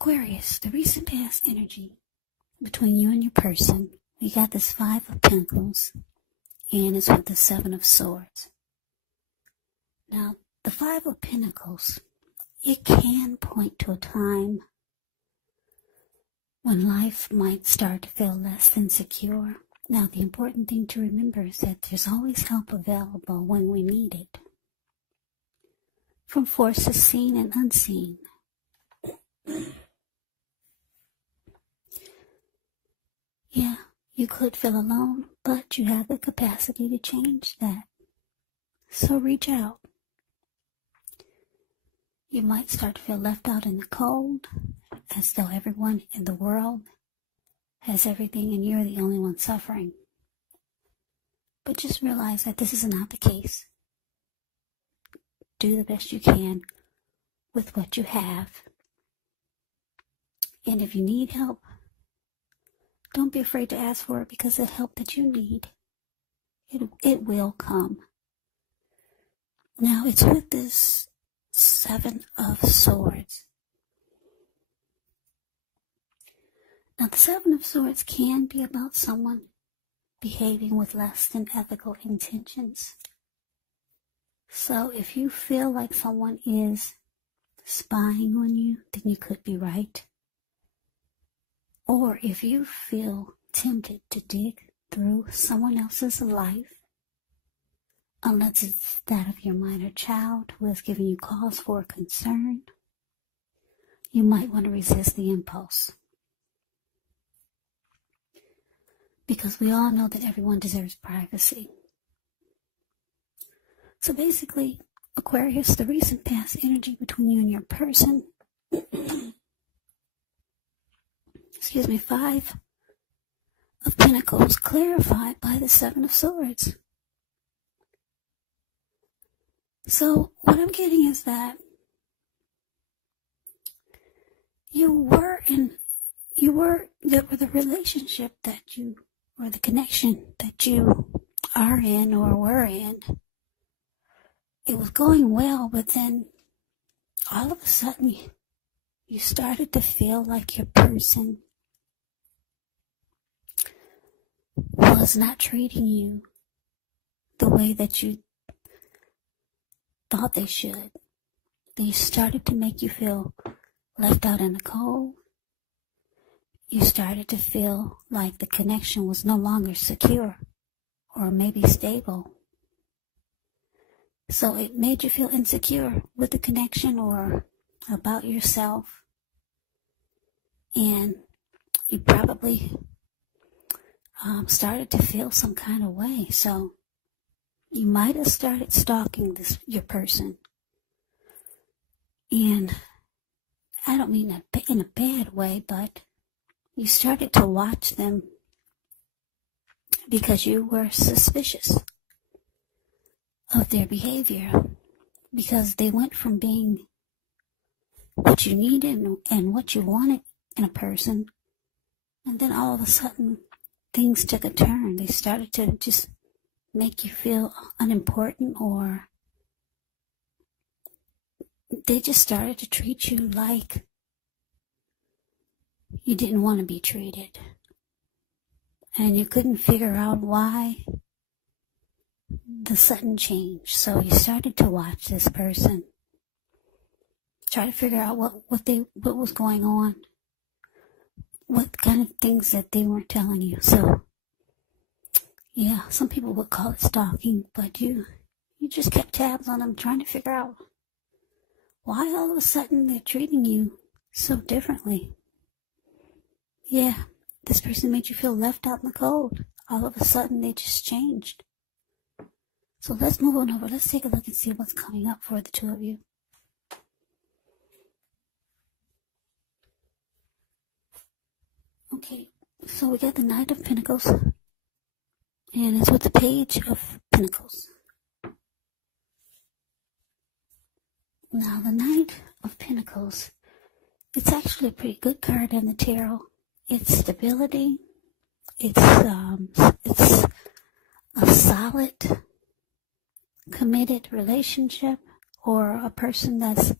Aquarius, the recent past energy between you and your person. We got this Five of Pentacles, and it's with the Seven of Swords. Now, the Five of Pentacles, it can point to a time when life might start to feel less than secure. Now, the important thing to remember is that there's always help available when we need it, from forces seen and unseen. Yeah, you could feel alone, but you have the capacity to change that. So reach out. You might start to feel left out in the cold, as though everyone in the world has everything and you're the only one suffering. But just realize that this is not the case. Do the best you can with what you have. And if you need help, don't be afraid to ask for it, because the help that you need, it will come. Now, it's with this Seven of Swords. Now, the Seven of Swords can be about someone behaving with less than ethical intentions. So if you feel like someone is spying on you, then you could be right. Or if you feel tempted to dig through someone else's life, unless it's that of your minor child who has given you cause for concern, you might want to resist the impulse. Because we all know that everyone deserves privacy. So basically, Aquarius, the recent past energy between you and your person, Five of Pentacles, clarified by the Seven of Swords. So what I'm getting is that the relationship that you, or the connection that you are in or were in, it was going well, but then all of a sudden you started to feel like your person was not treating you the way that you thought they should. They started to make you feel left out in the cold. You started to feel like the connection was no longer secure or maybe stable. So it made you feel insecure with the connection or about yourself. And you probably started to feel some kind of way. So you might have started stalking your person. And I don't mean that in a bad way, but you started to watch them because you were suspicious of their behavior, because they went from being what you needed and what you wanted in a person, and then all of a sudden things took a turn. They started to just make you feel unimportant, or they just started to treat you like you didn't want to be treated. And you couldn't figure out why the sudden change. So you started to watch this person, try to figure out what was going on, what kind of things that they weren't telling you. So yeah, some people would call it stalking, but you just kept tabs on them, trying to figure out why all of a sudden they're treating you so differently. Yeah, this person made you feel left out in the cold. All of a sudden they just changed. So let's move on over. Let's take a look and see what's coming up for the two of you. Okay, so we got the Knight of Pentacles, and it's with the Page of Pentacles. Now, the Knight of Pentacles, it's actually a pretty good card in the tarot. It's stability. It's a solid, committed relationship, or a person that's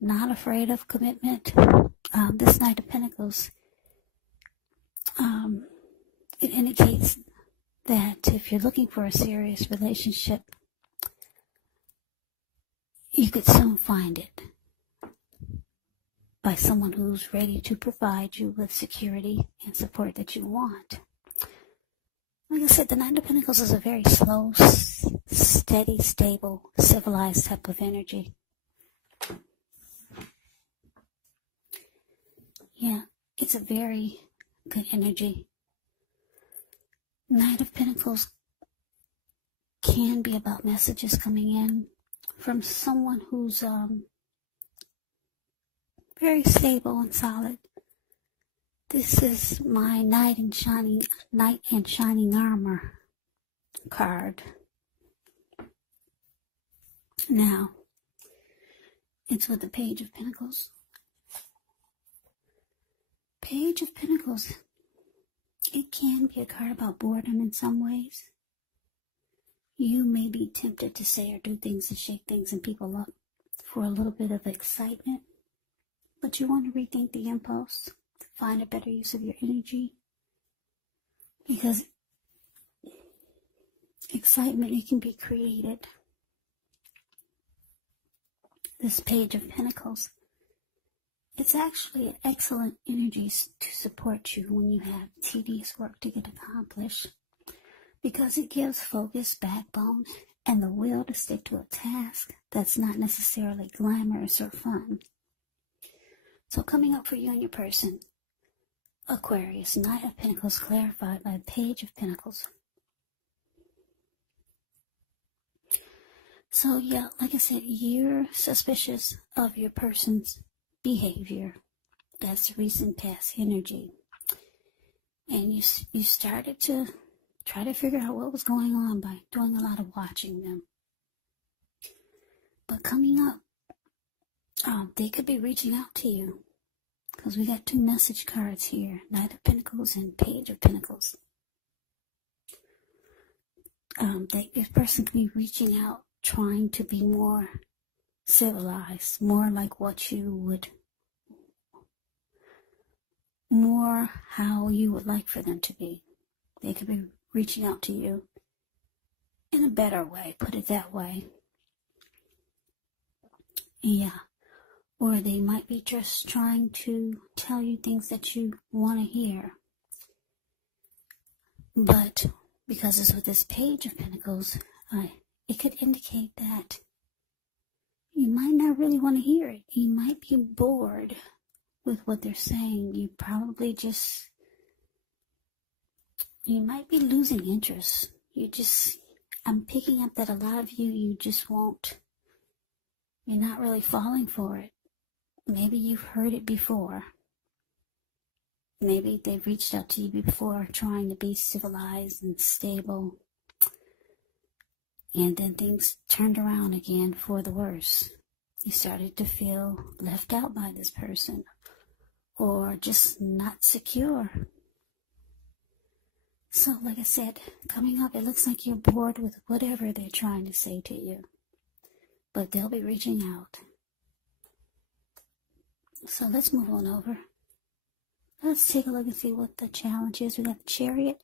not afraid of commitment, This Knight of Pentacles, it indicates that if you're looking for a serious relationship, you could soon find it by someone who's ready to provide you with security and support that you want. Like I said, the Knight of Pentacles is a very slow, steady, stable, civilized type of energy. Yeah, it's a very good energy. Knight of Pentacles can be about messages coming in from someone who's very stable and solid. This is my Knight in Shining Armor card. Now, it's with the Page of Pentacles. Page of Pentacles, it can be a card about boredom in some ways. You may be tempted to say or do things and shake things and people up for a little bit of excitement, but you want to rethink the impulse, to find a better use of your energy, because excitement, it can be created. This Page of Pentacles, it's actually an excellent energy to support you when you have tedious work to get accomplished, because it gives focus, backbone, and the will to stick to a task that's not necessarily glamorous or fun. So coming up for you and your person, Aquarius, Knight of Pentacles clarified by the Page of Pentacles. So yeah, like I said, you're suspicious of your person's behavior. That's recent past energy. And you started to try to figure out what was going on by doing a lot of watching them. But coming up, they could be reaching out to you, because we got two message cards here, Knight of Pentacles and Page of Pentacles. This person could be reaching out, trying to be more civilized, more like what you would, more how you would like for them to be. They could be reaching out to you in a better way, put it that way. Yeah. Or they might be just trying to tell you things that you want to hear. But because it's with this Page of Pentacles, it could indicate that you might not really want to hear it. You might be bored with what they're saying. You might be losing interest. I'm picking up that a lot of you just won't, you're not really falling for it. Maybe you've heard it before. Maybe they've reached out to you before trying to be civilized and stable. And then things turned around again for the worse. You started to feel left out by this person, or just not secure. So like I said, coming up, it looks like you're bored with whatever they're trying to say to you. But they'll be reaching out. So let's move on over. Let's take a look and see what the challenge is. We got the Chariot.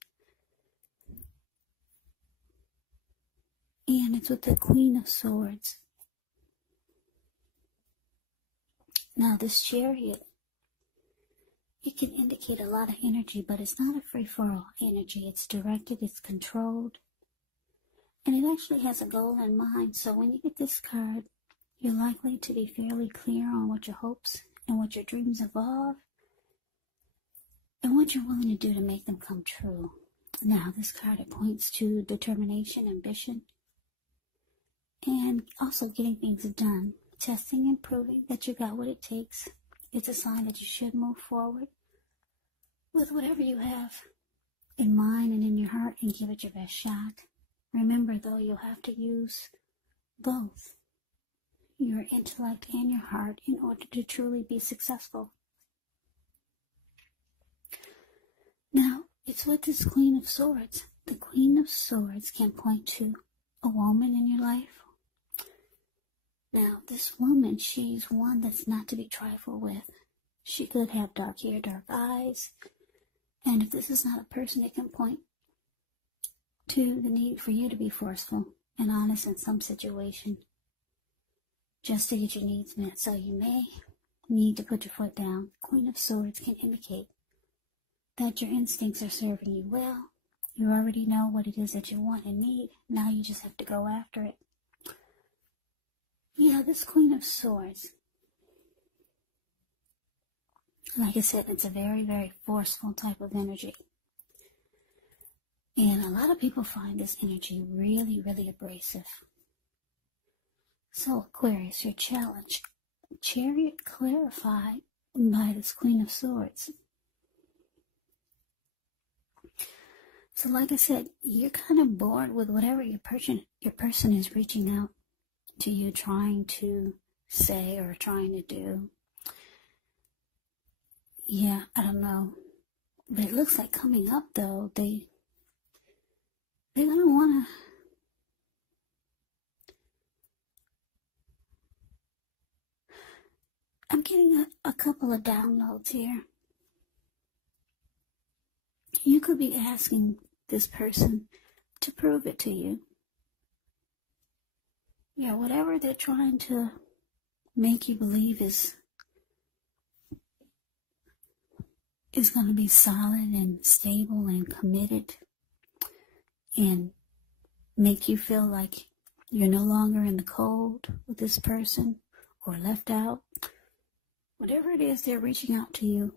And it's with the Queen of Swords. Now this Chariot, it can indicate a lot of energy, but it's not a free-for-all energy. It's directed, it's controlled, and it actually has a goal in mind. So when you get this card, you're likely to be fairly clear on what your hopes and what your dreams involve, and what you're willing to do to make them come true. Now, this card, it points to determination, ambition, and also getting things done. Testing and proving that you got what it takes. It's a sign that you should move forward with whatever you have in mind and in your heart and give it your best shot. Remember, though, you'll have to use both your intellect and your heart in order to truly be successful. Now, it's with this Queen of Swords. The Queen of Swords can point to a woman in your life. Now, this woman, she's one that's not to be trifled with. She could have dark hair, dark eyes. And if this is not a person, it can point to the need for you to be forceful and honest in some situation just to get your needs met. So you may need to put your foot down. Queen of Swords can indicate that your instincts are serving you well. You already know what it is that you want and need. Now you just have to go after it. Yeah, this Queen of Swords, like I said, it's a very, very forceful type of energy. And a lot of people find this energy really, really abrasive. So Aquarius, your challenge. Chariot clarified by this Queen of Swords. So like I said, you're kind of bored with whatever your person is reaching out to you, trying to say or trying to do. Yeah, I don't know. But it looks like coming up, though, they're going to want to... I'm getting a couple of downloads here. You could be asking this person to prove it to you. Yeah, whatever they're trying to make you believe is going to be solid and stable and committed and make you feel like you're no longer in the cold with this person or left out. Whatever it is, they're reaching out to you,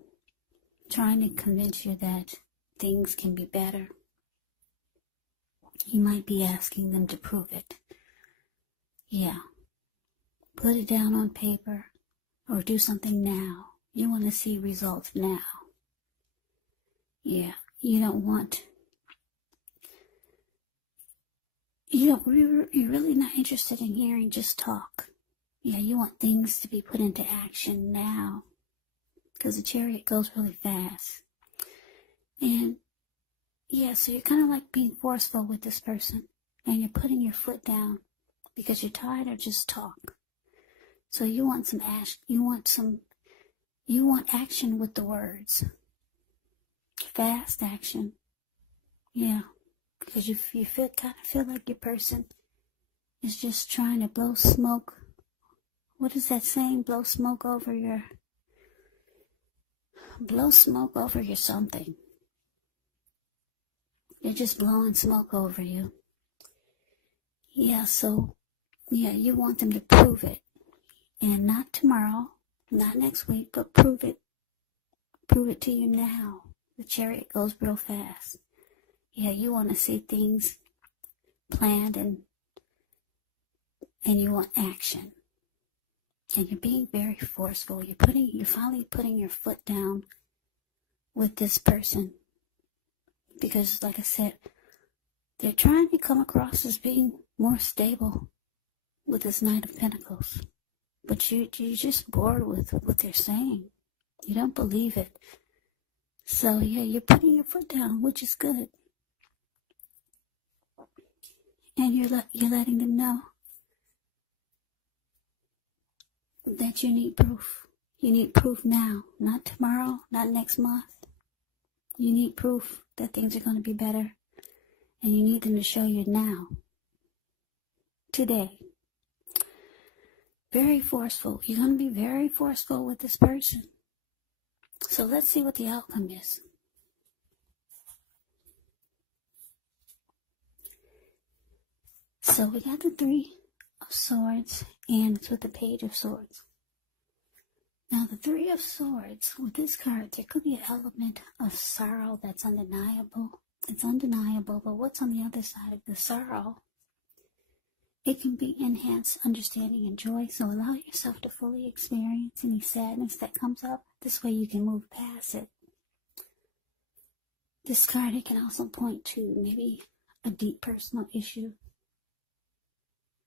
trying to convince you that things can be better. You might be asking them to prove it. Yeah. Put it down on paper or do something now. You want to see results now. Yeah. You're really not interested in hearing just talk. Yeah, you want things to be put into action now. Because the Chariot goes really fast. And yeah, so you're kind of like being forceful with this person. And you're putting your foot down because you're tired of just talk. So you want some action. You want action with the words. Fast action. Yeah. Because you kind of feel like your person is just trying to blow smoke. What is that saying? Blow smoke over your something. They're just blowing smoke over you. Yeah, so, yeah, you want them to prove it. And not tomorrow, not next week, but prove it. Prove it to you now. The Chariot goes real fast. Yeah, you want to see things planned and you want action. And you're being very forceful. You're finally putting your foot down with this person. Because, like I said, they're trying to come across as being more stable with this Knight of Pentacles. But you're just bored with what they're saying. You don't believe it. So, yeah, you're putting your foot down, which is good. And you're letting them know that you need proof. You need proof now, not tomorrow, not next month. You need proof that things are going to be better. And you need them to show you now. Today. Very forceful. You're going to be very forceful with this person. So let's see what the outcome is. So we got the Three of Swords, and it's with the Page of Swords. Now the Three of Swords, with this card, there could be an element of sorrow that's undeniable. It's undeniable, but what's on the other side of the sorrow? It can be enhanced understanding and joy, so allow yourself to fully experience any sadness that comes up. This way you can move past it. This card, it can also point to maybe a deep personal issue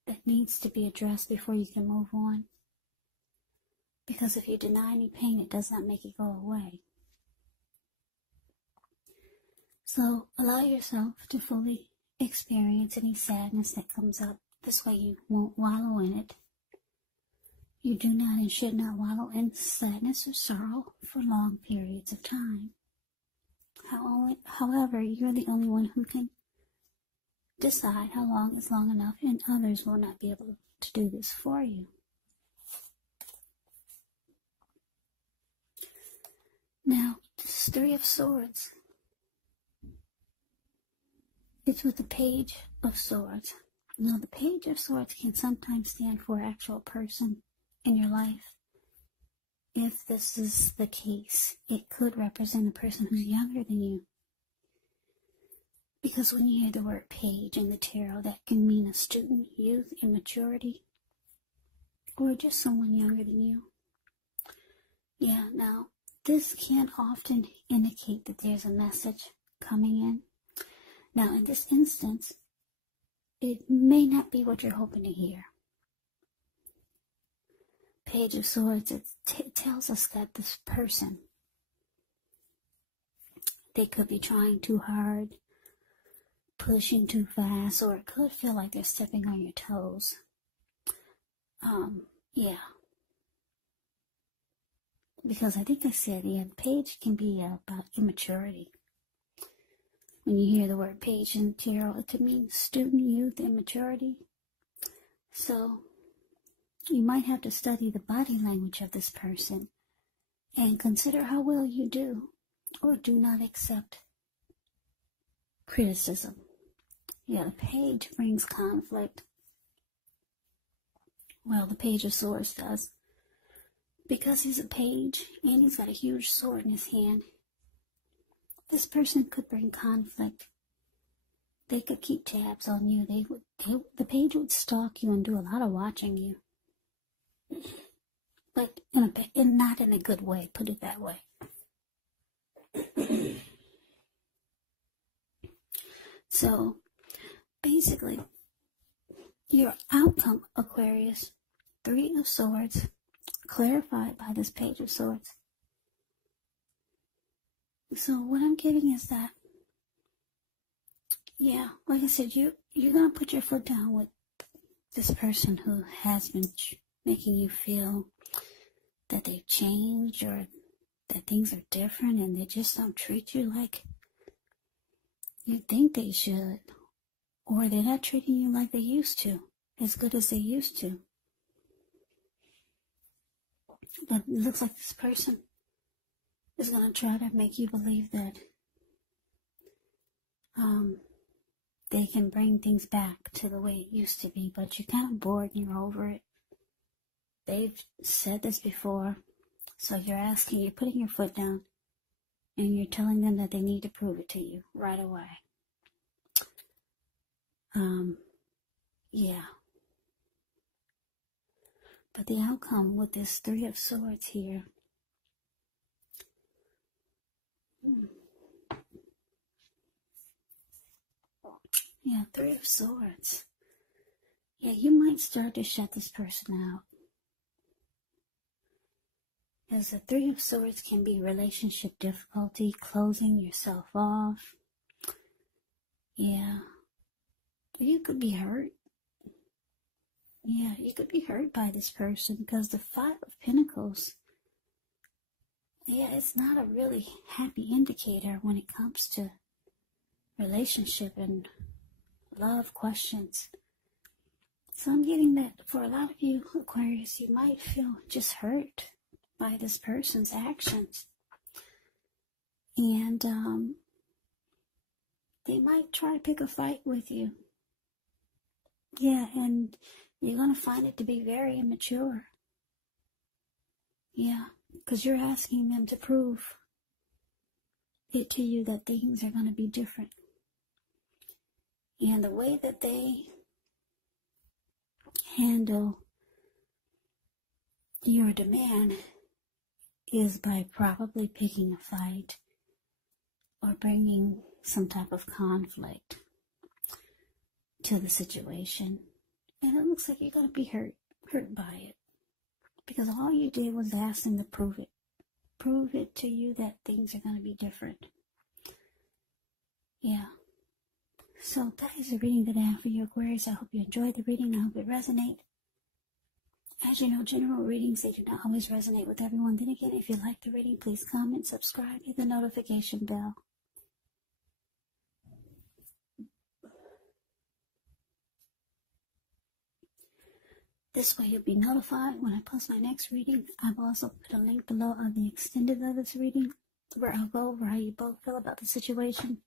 that needs to be addressed before you can move on. Because if you deny any pain, it does not make it go away. So allow yourself to fully experience any sadness that comes up. This way you won't wallow in it. You do not and should not wallow in sadness or sorrow for long periods of time. However, you're the only one who can decide how long is long enough, and others will not be able to do this for you. Now, this Three of Swords. It's with the Page of Swords. Now, the Page of Swords can sometimes stand for an actual person in your life. If this is the case, it could represent a person who's younger than you. Because when you hear the word page in the tarot, that can mean a student, youth, immaturity, or just someone younger than you. Yeah, now, this can often indicate that there's a message coming in. Now, in this instance, it may not be what you're hoping to hear. Page of Swords, it tells us that this person, they could be trying too hard, pushing too fast, or it could feel like they're stepping on your toes. Yeah. Because I think I said, the page can be about immaturity. When you hear the word page in tarot, it could mean student, youth, immaturity. So, you might have to study the body language of this person and consider how well you do or do not accept criticism. Yeah, the page brings conflict. Well, the Page of Swords does. Because he's a page and he's got a huge sword in his hand, this person could bring conflict. They could keep tabs on you. The page would stalk you and do a lot of watching you. But not in a good way, put it that way. So, basically, your outcome, Aquarius, Three of Swords, clarified by this Page of Swords. So what I'm getting is that, yeah, like I said, you're going to put your foot down with this person who has been making you feel that they've changed or that things are different and they just don't treat you like you think they should, or they're not treating you like they used to, as good as they used to. But it looks like this person is going to try to make you believe that they can bring things back to the way it used to be, but you're kind of bored and you're over it. They've said this before, so you're putting your foot down, and you're telling them that they need to prove it to you right away. Yeah. But the outcome with this Three of Swords here, yeah, Three of Swords. Yeah, you might start to shut this person out. As the Three of Swords can be relationship difficulty, closing yourself off. Yeah. You could be hurt. Yeah, you could be hurt by this person because the Five of Pentacles, yeah, it's not a really happy indicator when it comes to relationship and love questions. So I'm getting that for a lot of you, Aquarius, you might feel just hurt by this person's actions. And they might try to pick a fight with you. Yeah, and you're going to find it to be very immature. Yeah, because you're asking them to prove it to you that things are going to be different. And the way that they handle your demand is by probably picking a fight or bringing some type of conflict to the situation. And it looks like you're going to be hurt by it. Because all you did was ask them to prove it. Prove it to you that things are going to be different. Yeah. So that is the reading that I have for you, Aquarius. I hope you enjoyed the reading. I hope it resonated. As you know, general readings, they do not always resonate with everyone. Then again, if you like the reading, please comment, subscribe, hit the notification bell. This way you'll be notified when I post my next reading. I've also put a link below of the extended of this reading, where I'll go over how you both feel about the situation.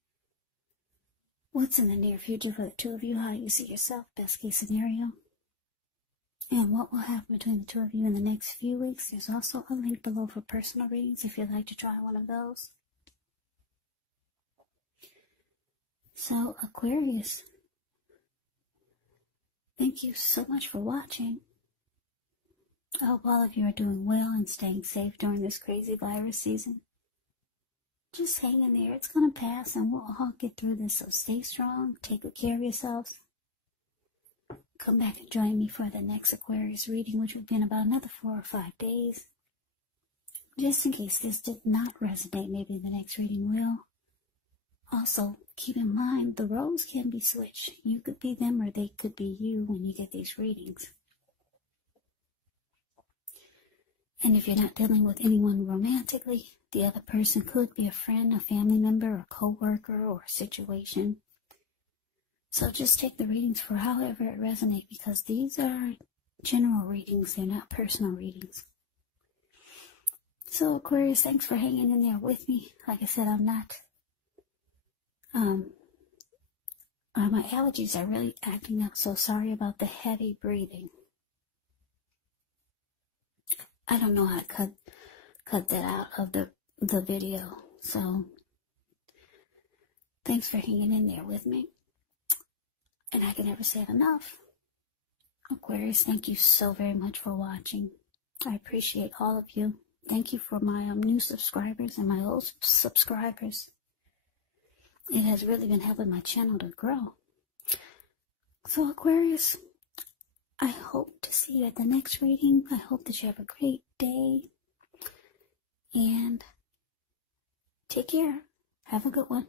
What's in the near future for the two of you, how you see yourself, best case scenario. And what will happen between the two of you in the next few weeks. There's also a link below for personal readings if you'd like to try one of those. So, Aquarius, thank you so much for watching. I hope all of you are doing well and staying safe during this crazy virus season. Just hang in there. It's going to pass and we'll all get through this. So stay strong. Take good care of yourselves. Come back and join me for the next Aquarius reading, which will be in about another 4 or 5 days. Just in case this did not resonate, maybe the next reading will. Also, keep in mind, the roles can be switched. You could be them or they could be you when you get these readings. And if you're not dealing with anyone romantically, the other person could be a friend, a family member, a co-worker, or a situation. So just take the readings for however it resonates, because these are general readings. They're not personal readings. So Aquarius, thanks for hanging in there with me. Like I said, I'm not... my allergies are really acting up, so sorry about the heavy breathing. I don't know how to cut that out of the video. So thanks for hanging in there with me. And I can never say it enough. Aquarius, thank you so very much for watching. I appreciate all of you. Thank you for my new subscribers and my old subscribers. It has really been helping my channel to grow. So Aquarius, I hope to see you at the next reading. I hope that you have a great day. And take care. Have a good one.